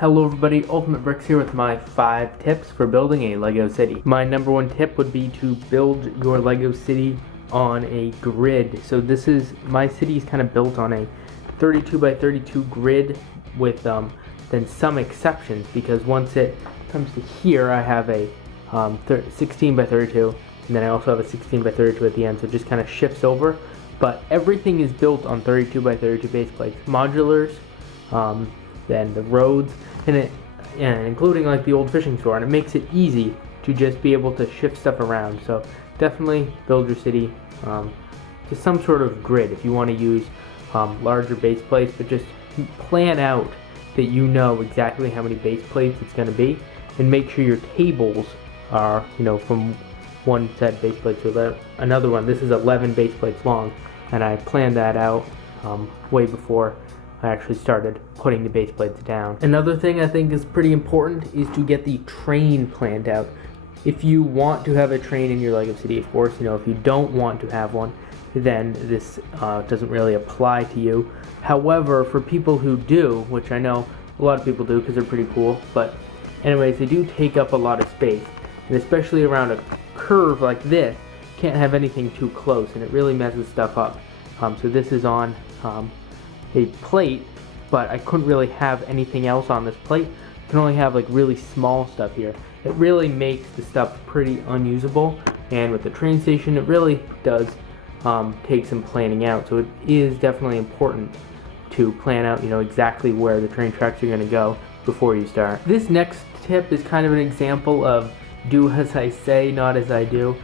Hello everybody, Ultimate Bricks here with my 5 tips for building a Lego city. My number 1 tip would be to build your Lego city on a grid. So my city is kind of built on a 32 by 32 grid with then some exceptions, because once it comes to here I have a 16 by 32 and then I also have a 16 by 32 at the end, so it just kind of shifts over. But everything is built on 32 by 32 base plates, modulars, then the roads, and including like the old fishing store, and it makes it easy to just be able to shift stuff around. So definitely build your city to some sort of grid if you want to use larger base plates, but just plan out that you know exactly how many base plates it's going to be, and make sure your tables are, from one set of base plates to another one. This is 11 base plates long, and I planned that out way before I actually started putting the base plates down. Another thing I think is pretty important is to get the train planned out. If you want to have a train in your Lego city, of course, if you don't want to have one, then this doesn't really apply to you. However, for people who do, which I know a lot of people do because they're pretty cool, but anyways, they do take up a lot of space, and especially around a curve like this, you can't have anything too close, and it really messes stuff up. So this is on a plate, but I couldn't really have anything else on this plate. I can only have like really small stuff here. It really makes the stuff pretty unusable, and with the train station it really does take some planning out. So it is definitely important to plan out exactly where the train tracks are going to go before you start. This next tip is kind of an example of do as I say, not as I do,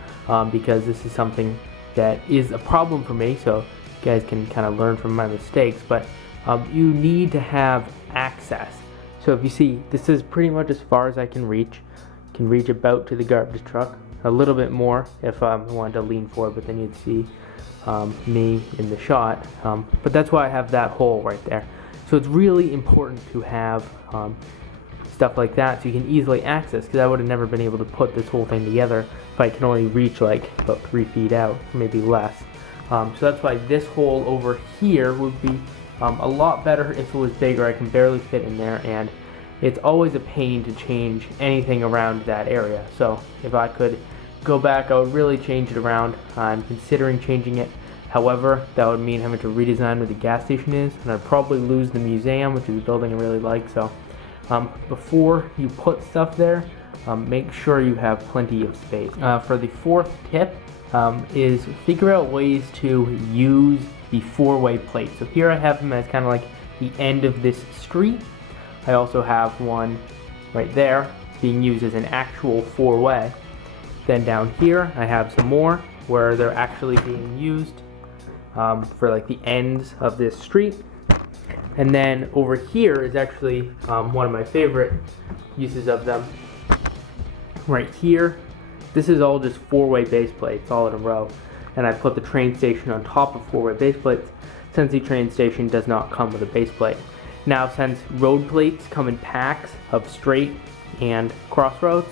because this is something that is a problem for me, so you guys can kind of learn from my mistakes. But you need to have access. So if you see, this is pretty much as far as I can reach. Can reach about to the garbage truck, a little bit more if I wanted to lean forward, but then you'd see me in the shot. But that's why I have that hole right there. So it's really important to have stuff like that so you can easily access, because I would have never been able to put this whole thing together if I can only reach like about 3 feet out, maybe less. So that's why this hole over here would be a lot better if it was bigger. I can barely fit in there, and it's always a pain to change anything around that area. So if I could go back, I would really change it around. I'm considering changing it. However, that would mean having to redesign where the gas station is, and I'd probably lose the museum, which is a building I really like. So before you put stuff there, make sure you have plenty of space. For the 4th tip is figure out ways to use the 4-way plate. So here I have them as kind of like the end of this street. I also have one right there being used as an actual 4-way. Then down here I have some more where they're actually being used for like the ends of this street. And then over here is actually one of my favorite uses of them. Right here, this is all just 4-way base plates all in a row, and I put the train station on top of 4-way base plates, since the train station does not come with a base plate. Now, since road plates come in packs of straight and crossroads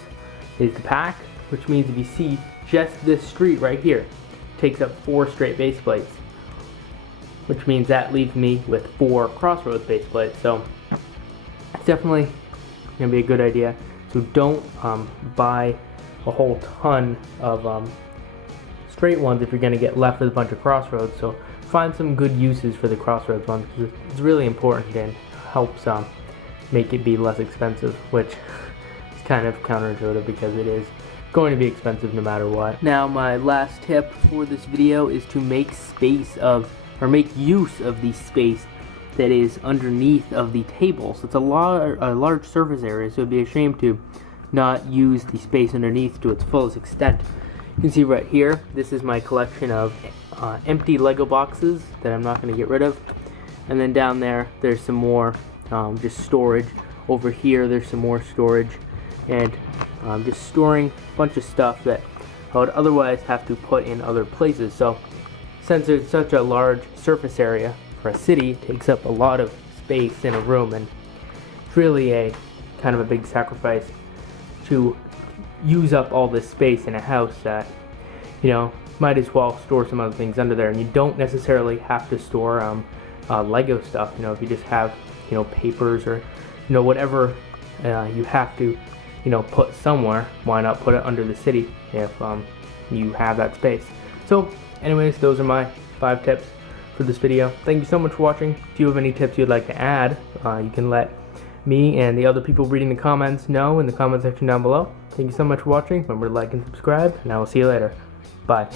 is the pack, which means if you see just this street right here takes up 4 straight base plates, which means that leaves me with 4 crossroads base plates. So it's definitely going to be a good idea. So don't buy a whole ton of straight ones if you're going to get left with a bunch of crossroads. So find some good uses for the crossroads ones, because it's really important and helps make it be less expensive, which is kind of counterintuitive because it is going to be expensive no matter what. Now, my last tip for this video is to make use of the space that is underneath of the table. So it's a large surface area, so it'd be a shame to not use the space underneath to its fullest extent. You can see right here, this is my collection of empty Lego boxes that I'm not going to get rid of. And then down there, there's some more just storage. Over here, there's some more storage, and just storing a bunch of stuff that I would otherwise have to put in other places. So since there's such a large surface area for a city, it takes up a lot of space in a room, and it's really a kind of a big sacrifice to use up all this space in a house that, might as well store some other things under there. And you don't necessarily have to store Lego stuff. If you just have papers or whatever you have to, put somewhere, why not put it under the city if you have that space. So anyways, those are my 5 tips for this video. Thank you so much for watching. If you have any tips you'd like to add, you can let me and the other people reading the comments know in the comment section down below. Thank you so much for watching. Remember to like and subscribe, and I will see you later. Bye.